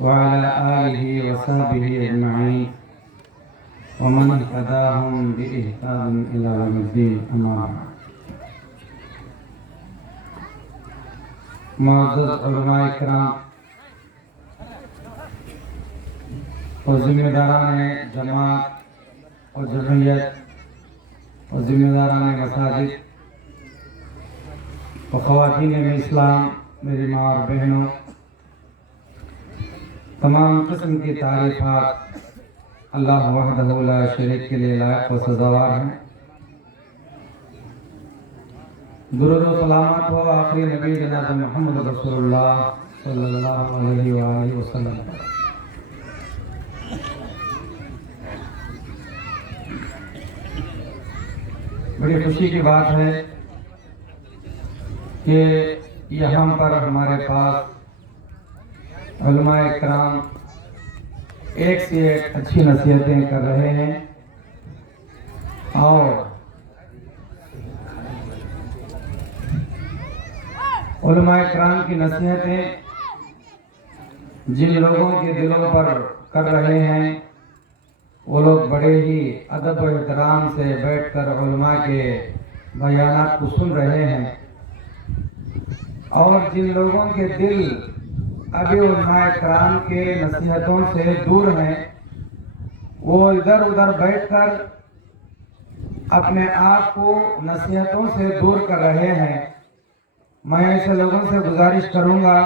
وعلى آله وصحبه أجمعين ومن اهتداهم بإحسان إلى يوم الدين أما بعد. معزز علماء کرام اور ذمہ داران جماعت اور جمعیت اور ذمہ داران مساجد اور خواتین اسلام، میری ماں اور بہنوں، تمام قسم کی تعریفات اللہ وحدہ لا شریک کے لیے لائق و سزاوار ہیں. درود و سلامت ہو آخری نبی جناب محمد رسول اللہ صلی اللہ علیہ وآلہ وسلم. بڑی خوشی کی بات ہے کہ یہاں پر ہمارے پاس علماء اکرام ایک سے ایک اچھی نصیحتیں کر رہے ہیں، اور علماء اکرام کی نصیحتیں جن لوگوں کے دلوں پر کر رہے ہیں وہ لوگ بڑے ہی ادب و احترام سے بیٹھ کر علماء کے بیانات کو سن رہے ہیں، اور جن لوگوں کے دل ابھی علماء کرام کے نصیحتوں سے دور ہیں وہ ادھر ادھر بیٹھ کر اپنے آپ کو نصیحتوں سے دور کر رہے ہیں. میں ایسے لوگوں سے گزارش کروں گا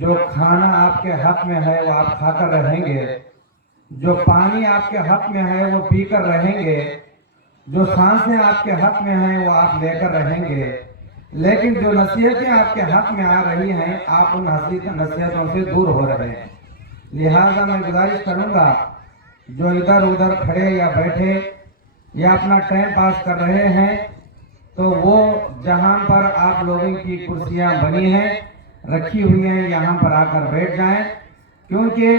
جو کھانا آپ کے حق میں ہے وہ آپ کھا کر رہیں گے، جو پانی آپ کے حق میں ہے وہ پی کر رہیں گے، جو سانسیں آپ کے حق میں ہیں وہ آپ لے کر رہیں گے، لیکن جو نصیحتیں آپ کے حق میں آ رہی ہیں آپ ان نصیحتوں سے دور ہو رہے ہیں. لہذا میں گزارش کروں گا جو ادھر ادھر کھڑے یا بیٹھے یا اپنا ٹائم پاس کر رہے ہیں تو وہ جہاں پر آپ لوگوں کی کرسیاں بنی ہیں رکھی ہوئی ہیں یہاں پر آ کر بیٹھ جائیں، کیونکہ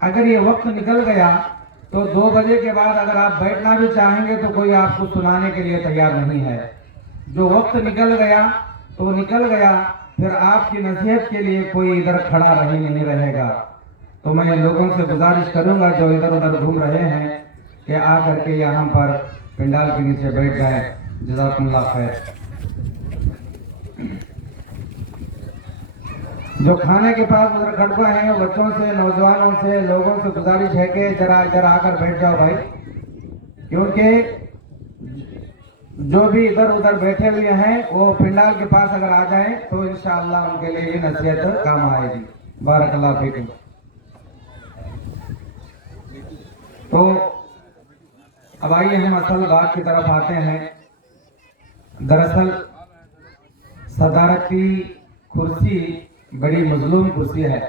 اگر یہ وقت نکل گیا تو 2 بجے کے بعد اگر آپ بیٹھنا بھی چاہیں گے تو کوئی آپ کو سنانے کے لیے تیار نہیں ہے. جو وقت نکل گیا تو نکل گیا، پھر آپ کی نصیحت کے لیے کوئی ادھر کھڑا نہیں رہے گا. تو میں لوگوں سے گزارش کروں گا جو ادھر ادھر گھوم رہے ہیں کہ آ کر کے یہاں پر پنڈال کے نیچے بیٹھ جائیں. جزاکم اللہ خیر. جو کھانے کے پاس ادھر کھڑے ہیں بچوں سے، نوجوانوں سے، لوگوں سے گزارش ہے کہ ذرا ادھر آ کر بیٹھ جاؤ بھائی، کیونکہ جو بھی ادھر ادھر بیٹھے ہوئے ہیں وہ پنڈال کے پاس اگر آ جائیں تو انشاءاللہ ان کے لیے یہ نصیحت کام آئے گی. بارک اللہ فیکم. تو اب آئیے ہم اصل بات کی طرف آتے ہیں. دراصل صدارت کی کرسی بڑی مظلوم کرسی ہے،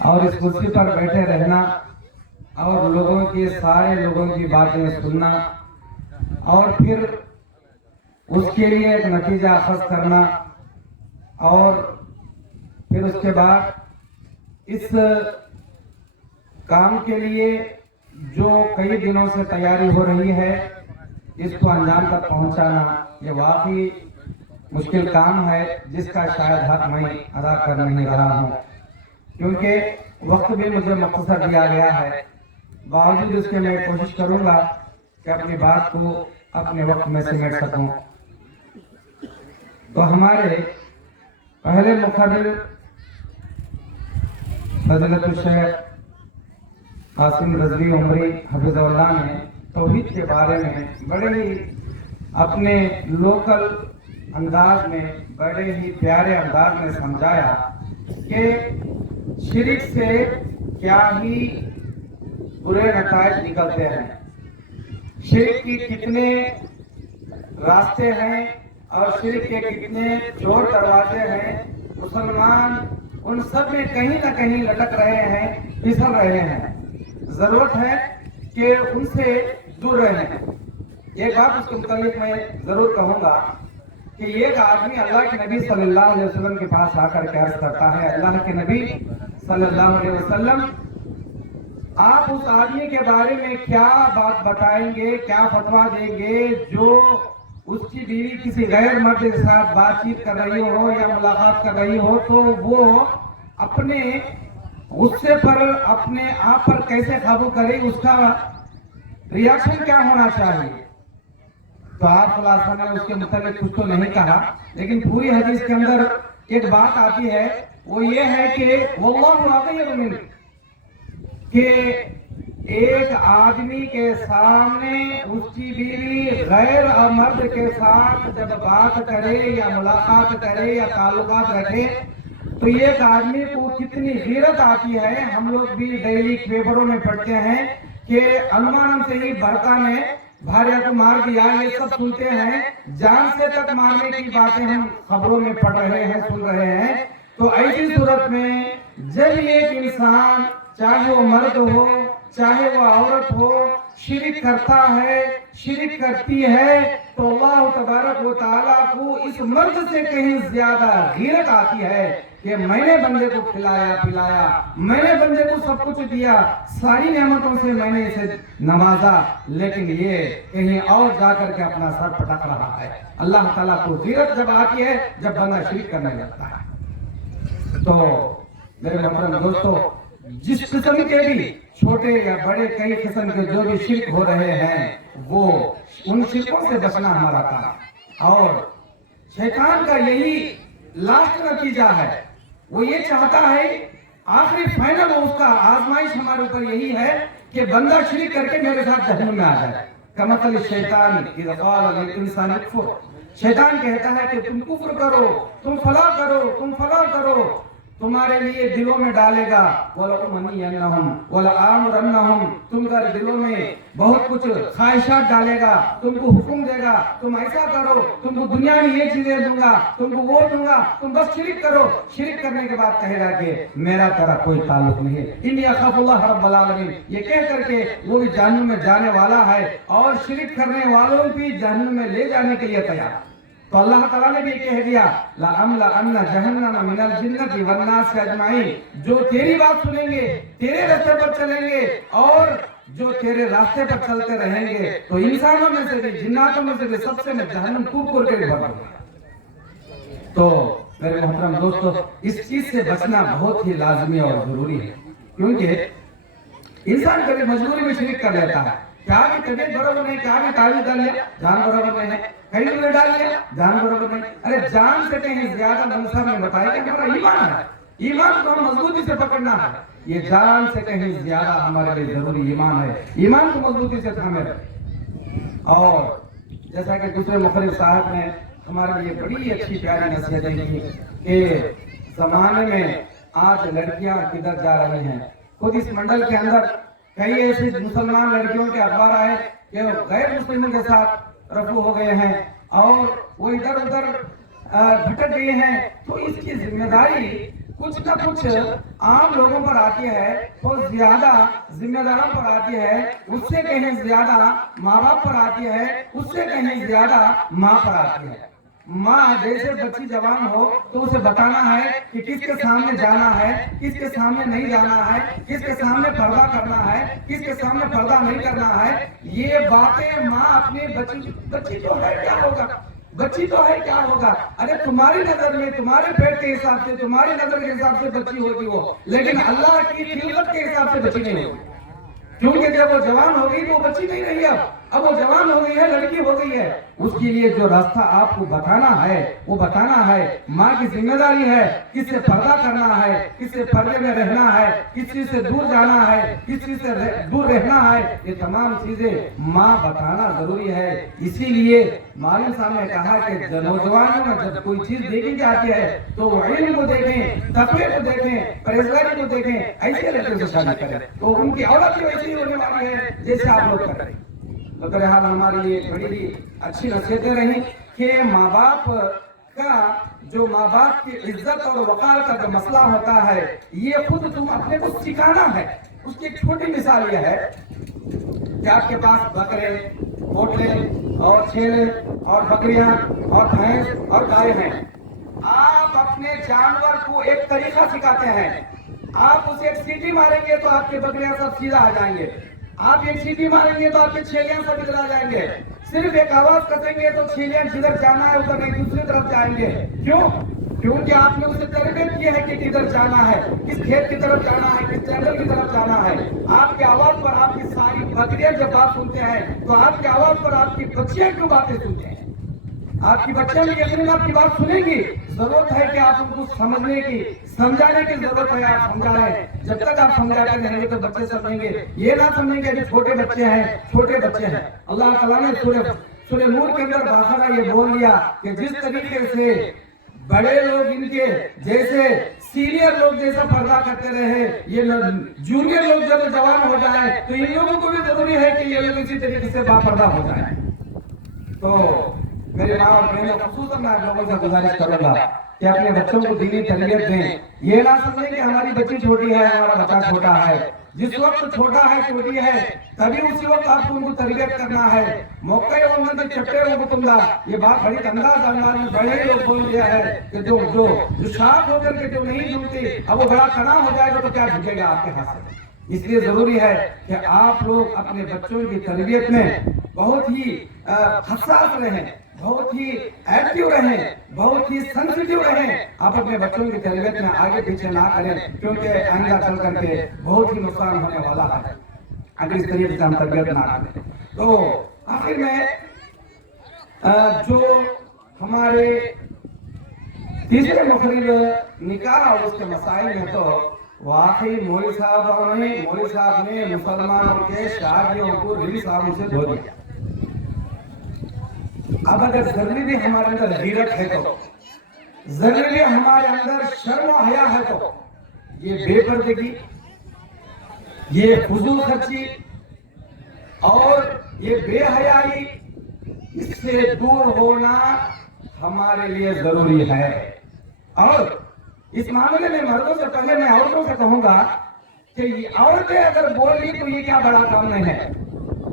اور اس کرسی پر بیٹھے رہنا اور لوگوں کی سارے لوگوں کی باتیں سننا اور پھر اس کے لیے ایک نتیجہ اخذ کرنا، اور پھر اس کے بعد اس کام کے لیے جو کئی دنوں سے تیاری ہو رہی ہے اس کو انجام تک پہنچانا، یہ واقعی مشکل کام ہے جس کا شاید حق میں ادا کر نہیں رہا ہوں، کیونکہ وقت بھی مجھے مختصر دیا گیا ہے. باوجود اس کے میں کوشش کروں گا کہ اپنی بات کو اپنے وقت میں سمیٹ سکوں. تو ہمارے پہلے مقرر فضیلت الشیخ قاسم رضوی عمری حفظہ اللہ نے توحید کے بارے میں بڑے ہی اپنے لوکل انداز میں، بڑے ہی پیارے انداز میں سمجھایا کہ شرک سے کیا ہی برے نتائج نکلتے ہیں، شرک کی کتنے راستے ہیں اور شرک کے کتنے چور دروازے ہیں. مسلمان ان سب میں کہیں نہ کہیں لٹک رہے ہیں، پھسل رہے ہیں. ضرورت ہے کہ ان سے دور رہیں. ایک بات اس کے متعلق میں ضرور کہوں گا کہ ایک آدمی اللہ کے نبی صلی اللہ علیہ وسلم کے پاس آ کر کے عرض کرتا ہے، اللہ کے نبی صلی اللہ علیہ وسلم آپ اس آدمی کے بارے میں کیا بات بتائیں گے، کیا فتویٰ دیں گے جو اس کی بیوی کسی غیر مرد کے ساتھ بات چیت کر رہی ہو یا ملاقات کر رہی ہو تو وہ اپنے غصے پر اپنے آپ پر کیسے قابو کرے، اس کا ریاکشن کیا ہونا چاہیے؟ تو آپ صلی اللہ علیہ وسلم نے اس کے متعلق کچھ تو نہیں کہا، لیکن پوری حدیث کے اندر ایک بات آتی ہے، وہ یہ ہے کہ واللہ اغیر منک، کہ ایک آدمی کے سامنے اس کی بیوی غیر مرد کے ساتھ جب بات کرے یا ملاقات کرے یا تعلقات رکھے تو ایک آدمی کو کتنی غیرت آتی ہے۔ ہم لوگ بھی ڈیلی پیپروں میں پڑھتے ہیں کہ انومانم سے ہی برقع نے بھاریا کو مار دیا، یہ سب سنتے ہیں، جان سے تک مارنے کی باتیں ہم خبروں میں پڑھ رہے ہیں، سن رہے ہیں۔ تو ایسی صورت میں جب ایک انسان چاہے وہ مرد ہو چاہے وہ عورت ہو شرک کرتا ہے، شرک کرتی ہے، تو اللہ تبارک و تعالیٰ کو اس مرد سے کہیں زیادہ غیرت آتی ہے کہ میں نے بندے کو کھلایا پلایا، میں نے بندے کو سب کچھ دیا، ساری نعمتوں سے میں نے اسے نوازا، لیکن یہ کہیں اور جا کر کے اپنا سر پٹک رہا ہے۔ اللہ تعالیٰ کو غیرت جب آتی ہے جب بندہ شرک کرنے لگتا ہے۔ تو میرے محترم دوستو، جس قسم کے بھی چھوٹے یا بڑے کئی قسم کے جو بھی شرک ہو رہے ہیں، وہ ان شرکوں سے بچنا ہمارا کام، اور شیطان کا یہی لاسٹ نتیجہ ہے، وہ یہ چاہتا ہے، آخری فائنل اس کا آزمائش ہمارے اوپر یہی ہے کہ بندہ شرک کر کے میرے ساتھ جہنم میں آ جائے۔ کمثل الشیطان اذ قال للانسان اکفر، شیطان کہتا ہے کہ تم کفر کرو، تم فلاں کرو، تم فلاں کرو، تمہارے لیے دلوں میں ڈالے گا وَلَأُمَنِّيَنَّهُمْ وَلَآمُرَنَّهُمْ، تم کا دلوں میں بہت کچھ خواہشات ڈالے گا، تم کو حکم دے گا تم ایسا کرو، تم کو دنیا میں یہ چیزیں دوں گا، تم کو وہ دوں گا، تم بس شرک کرو۔ شرک کرنے کے بعد کہے گا کہ میرا تیرا کوئی تعلق نہیں ہے، انی اخاف اللہ رب العالمین، یہ کہہ کر کے وہ بھی جہنم میں جانے والا ہے، اور شرک کرنے والوں بھی جہنم میں لے جانے کے لیے تیار۔ تو اللہ تعالیٰ نے بھی کہہ دیا لَأَمْلَأَنَّ جَهَنَّمَ مِنَ الْجِنَّةِ وَالنَّاسِ أَجْمَعِينَ، جو تیری بات سنیں گے، تیرے راستے پر چلیں گے، اور جو تیرے راستے پر چلتے رہیں گے، تو انسانوں میں سے بھی جناتوں میں سے بھی سب سے میں جہنم کور کے بھر دوں گا۔ تو میرے محترم دوستو، اس چیز سے بچنا بہت ہی لازمی اور ضروری ہے، کیونکہ انسان کبھی مجبوری میں شرک کر لیتا ہے، کیا بھی طبیعت برابر نہیں، کیا بھی تعویذ ڈال لیا، جان برابر نہیں ہے، کہیں بھی ڈال لیا، جان برابر نہیں۔ ارے جان سے کہیں زیادہ منصب میں بتایا کہ ہمارا ایمان ہے، ایمان کو ہم مضبوطی سے پکڑنا ہے، یہ جان سے کہیں زیادہ ہمارے لیے ضروری ایمان ہے، ایمان کو مضبوطی سے تھامے رکھیں۔ اور جیسا کہ دوسرے مفرد صاحب نے ہمارے لیے بڑی اچھی پیاری نصیحتیں کی کہ زمانے میں آج لڑکیاں کدھر جا رہی ہیں۔ خود اس منڈل کے اندر کئی ایسے مسلمان لڑکیوں کے اخبار آئے کہ غیر مسلموں کے ساتھ رفو ہو گئے ہیں اور وہ ادھر ادھر بھٹک گئے ہیں۔ تو اس کی ذمہ داری کچھ نہ کچھ عام لوگوں پر آتی ہے، اور زیادہ ذمہ داروں پر آتی ہے، اس سے کہیں زیادہ ماں باپ پر آتی ہے، اس سے کہیں زیادہ ماں پر آتی ہے۔ ماں جیسے بچی جوان ہو تو اسے بتانا ہے کہ کس کے سامنے جانا ہے، کس کے سامنے نہیں جانا ہے، کس کے سامنے پردہ کرنا ہے، کس کے سامنے پردہ نہیں کرنا ہے۔ یہ باتیں ماں اپنی بچی تو ہے کیا ہوگا، بچی تو ہے کیا ہوگا، ارے تمہاری نظر میں تمہارے پیٹ کے حساب سے تمہاری نظر کے حساب سے بچی ہوگی وہ، لیکن اللہ کی خلقت کے حساب سے بچی نہیں ہوگی، کیونکہ جب وہ جوان ہو گئی تو وہ بچی نہیں رہی، اب وہ جوان ہو گئی ہے، لڑکی ہو گئی ہے۔ اس کے لیے جو راستہ آپ کو بتانا ہے وہ بتانا ہے، ماں کی ذمہ داری ہے، کس سے پردہ کرنا ہے، کس سے پردے میں رہنا ہے، کس چیز سے دور جانا ہے، کس چیز سے دور رہنا ہے، یہ تمام چیزیں ماں بتانا ضروری ہے۔ اسی لیے معلوم صاحب نے کہا کہ نوجوانوں میں جب کوئی چیز دیکھی جاتی ہے تو وہ علم کو دیکھیں، تقوی کو دیکھیں، پرہیزگاری کو دیکھیں، ایسے لڑکے سے شادی کریں تو ان کی اولاد بھی ویسی ہونے والی ہے جیسے آپ لوگ کر رہے ہیں۔ تو بہرحال ہمارے لیے بڑی اچھی نصیحتیں رہیں کہ ماں باپ کا جو ماں باپ کی عزت اور وقار کا جو مسئلہ ہوتا ہے یہ خود تم اپنے کو سکھانا ہے۔ اس کی ایک چھوٹی مثال یہ ہے کہ آپ کے پاس بکرے، پوٹلے اور چھیلے اور بکریاں اور بھینس اور گائے ہیں۔ آپ اپنے جانور کو ایک طریقہ سکھاتے ہیں، آپ اسے ایک سیٹی ماریں گے تو آپ کے بکریاں سب سیدھا آ جائیں گے، آپ ایک سیٹی ماریں گے تو آپ کے چھیلیاں سب ادھر آ جائیں گے. صرف ایک آواز کسیں گے تو چھیلیاں جدھر جانا ہے ادھر نہیں دوسری طرف جائیں گے. کیوں؟ کیونکہ آپ نے اسے تربیت کی ہے کہ کدھر جانا ہے, کس کھیت کی طرف جانا ہے, کس جنگل کی طرف جانا ہے. آپ کی آواز پر آپ کی ساری بکریاں جب بات سنتے ہیں تو آپ کی آواز پر آپ کی بچیاں کیوں باتیں سنتے ہیں؟ آپ کی بچیاں بھی یقیناً آپ کی بات سنیں گی. ضرورت ہے کہ آپ ان کو سمجھنے کی, سمجھانے کی ضرورت ہے. آپ سمجھائیں. جب تک آپ سمجھاتے رہیں گے تو بچے سمجھیں گے. یہ نہ سمجھیں گے کہ چھوٹے بچے ہیں, چھوٹے بچے ہیں. اللہ تعالیٰ نے سورہ نور کے اندر باقاعدہ یہ بول دیا کہ جس طریقے سے بڑے لوگ ان کے جیسے سینئر لوگ جیسا پردہ کرتے رہے, یہ جونیئر لوگ جب جوان ہو جائیں تو ان لوگوں کو بھی ضروری ہے کہ یہ لوگ اسی طریقے سے باپردہ ہو جائیں. تو میرے ماں اور بہنوں, خصوصاً میں آپ لوگوں سے گزارش کروں گا کہ اپنے بچوں کو دینی تربیت دیں. یہ نہ سمجھیں کہ ہماری بچی چھوٹی ہے, ہمارا بچہ چھوٹا ہے. جس وقت چھوٹا ہے, چھوٹی ہے, تبھی اسی وقت آپ کو ان کو تربیت کرنا ہے. موقع ہونے چپٹے ہو تمدا, یہ بات بڑی انداز انداز میں بڑے لوگ بول دیا ہے کہ جو شاپ ہو کر کے جو نہیں جھومتی, اب وہ بڑا تنا ہو جائے گا تو کیا جھکے گا آپ کے ہاتھ سے. اس لیے ضروری ہے کہ آپ لوگ اپنے بچوں کی تربیت میں بہت ہی حساس رہیں, بہت ہی ایکٹیو رہیں, بہت ہی سینسیٹیو رہیں. آپ اپنے بچوں کی تربیت میں آگے پیچھے نہ کریں, کیونکہ آئندہ چل کر کے بہت ہی نقصان ہونے والا ہے اگر اس طریقے سے ہم تربیت نہ کریں. تو آخر میں جو ہمارے تیسرے مخرج نکاح اور اس کے مسائل میں تو واقعی مولوی صاحب نے مسلمانوں کے شادیوں کو دل صاحب سے دھو دیا. اب اگر ضروری بھی ہمارے اندر غیرت ہے تو, ضروری بھی ہمارے اندر شرم و حیا ہے تو, یہ بے پردگی, یہ فضول خرچی اور یہ بے حیائی, اس سے دور ہونا ہمارے لیے ضروری ہے. اور اس معاملے میں مردوں سے پہلے میں عورتوں سے کہوں گا کہ عورتیں اگر بول لی تو یہ کیا بڑا کام نہیں ہے.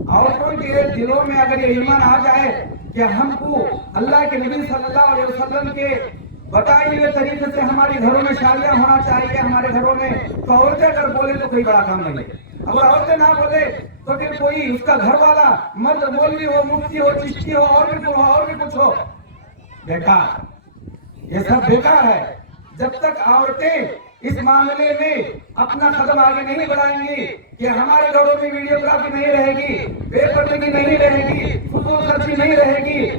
عورتوں کے دلوں میں اگر یہ ایمان آ جائے کہ ہم کو اللہ کے نبی صلی اللہ علیہ وسلم کے بتائے ہوئے طریقے سے ہمارے گھروں میں شادیاں ہونا چاہیے ہمارے گھروں میں, تو عورتیں اگر بولے تو کوئی بڑا کام نہیں ہے. اگر عورتیں نہ بولے تو پھر کوئی اس کا گھر والا مرد مولوی ہو, مفتی ہو, چشتی ہو, اور بھی کچھ ہو, بیکار. یہ سب بیکار ہے. جب تک عورتیں اس معاملے میں اپنا قدم آگے نہیں بڑھائیں گی کہ ہمارے گھروں میں ویڈیوگرافی نہیں رہے گی, بے پردگی نہیں رہے گی, فضول خرچی نہیں رہے گی,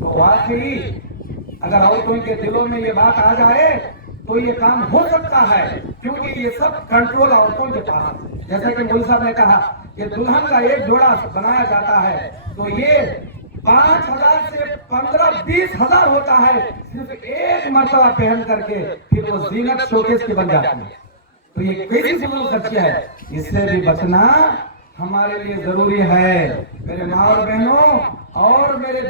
تو واقعی اگر عورتوں کے دلوں میں یہ بات آ جائے تو یہ کام ہو سکتا ہے, کیونکہ یہ سب کنٹرول عورتوں کے پاس ہے. جیسا کہ مولوی صاحب نے کہا کہ دلہن کا ایک جوڑا بنایا جاتا ہے تو یہ 5,000 سے 15-20,000 ہوتا ہے صرف ایک مرتبہ پہن کر کے, پھر وہ زینت شوکیس کی بن جاتی ہے. تو یہ کیسی فضول خرچی ہے, اس سے بھی بچنا ہمارے لیے ضروری ہے. میرے ماں اور بہنوں اور میرے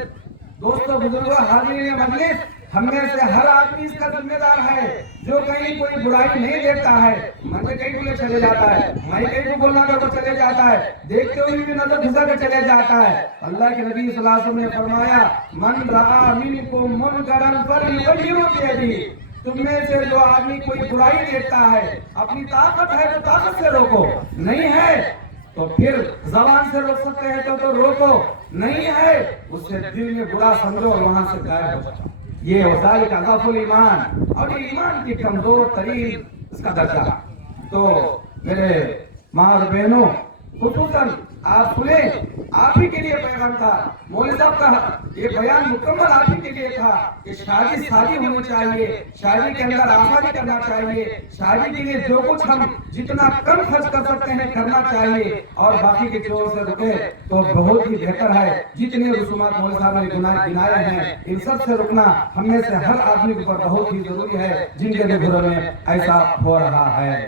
دوستوں بزرگوں حاضرین مجلس, ہم میں سے ہر آدمی اس کا ذمہ دار ہے جو کہیں کوئی برائی نہیں دیکھتا ہے. من میں کہیں بولے چلے جاتا ہے, میں کہیں کو بولنا کر تو چلے جاتا ہے, دیکھتے ہوئے بھی نظر گھسا کے چلے جاتا ہے. اللہ کے نبی صلی اللہ علیہ وسلم نے فرمایا, من رأى منکم منکرا فلیغیرہ بیدہ, تم میں سے جو آدمی کوئی برائی دیکھتا ہے, اپنی طاقت ہے تو طاقت سے روکو, نہیں ہے تو پھر زبان سے روک سکتے ہیں تو روکو, نہیں ہے اس سے دل میں برا سمجھو اور وہاں سے غائب ہو جاؤ. یہ وذالک ضعف الایمان, اور یہ ایمان کی کمزور ترین اس کا درجہ. تو میرے ماں اور بہنوں, خصوصاً آپ سنیں, آپ ہی کے لیے پیغام تھا. مولوی صاحب کا یہ بیان مکمل آپ ہی کے لیے تھا کہ شادی ہونی چاہیے, شادی کے اندر آسانی کرنا چاہیے, شادی کے لیے جو کچھ ہم جتنا کم خرچ کر سکتے ہیں کرنا چاہیے, اور باقی کے چیزوں سے رکے تو بہت ہی بہتر ہے. جتنے رسومات مولوی صاحب نے گنائے ہیں ان سب سے رکنا ہم میں سے ہر آدمی کے اوپر بہت ہی ضروری ہے جن کے گھروں میں ایسا ہو رہا ہے.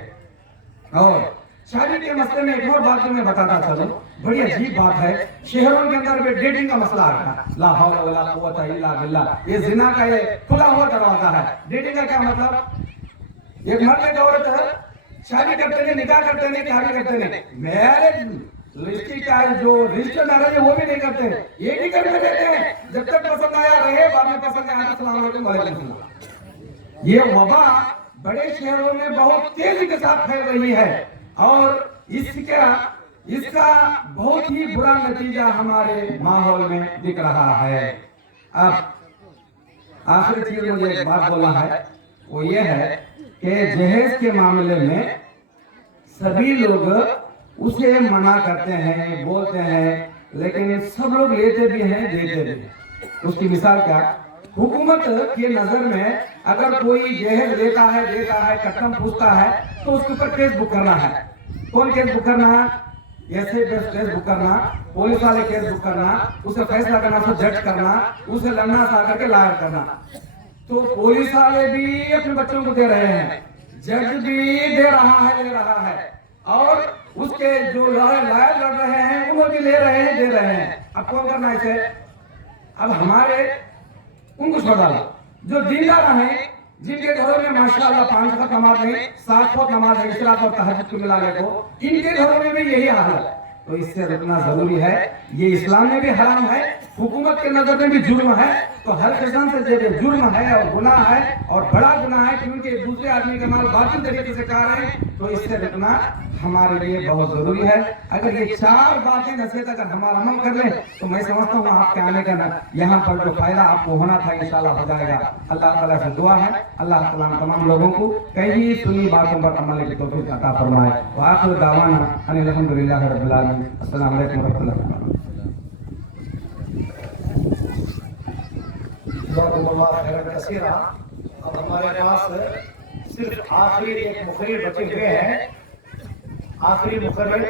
اور شادی کے مسئلے میں ایک اور بات میں بتاتا چلوں, بڑی عجیب بات ہے. شہروں کے اندر بھی ڈیٹنگ کا مسئلہ آ رہا ہے, لا حول ولا قوت الا باللہ. یہ زنا کا یہ کھلا ہوا دروازہ ہے. ڈیٹنگ کا کیا مطلب, ایک مرد ایک عورت ہے, شادی کرتے ہیں, نکاح کرتے ہیں, شادی کرتے ہیں, میرج رشتے کا جو رجسٹر میرج ہے وہ بھی نہیں کرتے, یہ بھی کرنے دیتے ہیں. جب تک پسند آیا رہے, بعد میں پسند آیا السلام علیکم وعلیکم السلام. یہ وبا بڑے شہروں میں بہت تیزی کے ساتھ پھیل رہی ہے, اور اس کا اس کا بہت ہی برا نتیجہ ہمارے ماحول میں دکھ رہا ہے۔ اب آخری چیز مجھے ایک بات بولنا ہے، وہ یہ ہے کہ جہیز کے معاملے میں سبھی لوگ اسے منع کرتے ہیں، بولتے ہیں، لیکن سب لوگ لیتے بھی ہیں، دیتے بھی ہیں۔ اس کی مثال کیا؟ حکومت کی نظر میں اگر کوئی جہیز دیتا ہے کٹم پوچھتا ہے تو اس کے اوپر کیس بک کرنا ہے۔ کون کیس بک کرنا ہے؟ ایسے کیس بک کرنا، پولیس والے کیس بک کرنا، اسے فیصلہ کرنا، اسے جج کرنا، اسے لڑنا سا کر کے لائر کرنا۔ تو پولیس والے بھی اپنے بچوں کو دے رہے ہیں، جج بھی دے رہا ہے اور اس کے جو لائر لڑ رہے ہیں انہوں بھی لے رہے ہیں، دے رہے ہیں۔ اب کون کرنا اسے؟ اب ہمارے ان کو چھوڑ ڈالا جو دیندار ہیں، جن کے گھروں میں ماشاءاللہ 5 وقت نماز نہیں، 7 وقت نماز ہے، اشراق اور تہجد کو ملا لے کو، ان کے گھروں میں بھی یہی حال ہے۔ تو اس سے رکنا ضروری ہے۔ یہ اسلام میں بھی حرام ہے، حکومت کے نظر میں بھی جرم ہے۔ تو ہر قسم سے جب جرم ہے اور گناہ ہے اور بڑا گناہ ہے کیونکہ دوسرے آدمی کا مال باطل طریقے سے کھا رہے ہیں، تو اس سے رکنا ہمارے لیے بہت ضروری ہے۔ اگر یہ 4 باتیں نصیحت اگر ہمارا عمل کر لیں تو میں سمجھتا ہوں آپ کے آنے کا یہاں پر جو فائدہ آپ کو ہونا تھا انشاءاللہ ہو جائے گا۔ اللہ تعالیٰ سے دعا ہے اللہ تعالیٰ تمام لوگوں کو کئی سنی باتوں پر عمل کی توفیق عطا فرمائے۔ وآخر دعوانا ان الحمدللہ رب العالمین۔ السلام علیکم ورحمۃ اللہ وبرکاتہ۔ جزاکم اللہ خیرا کثیرا۔ اب ہمارے پاس صرف آخری ایک مقرر بچے ہوئے ہیں، آخری مقرر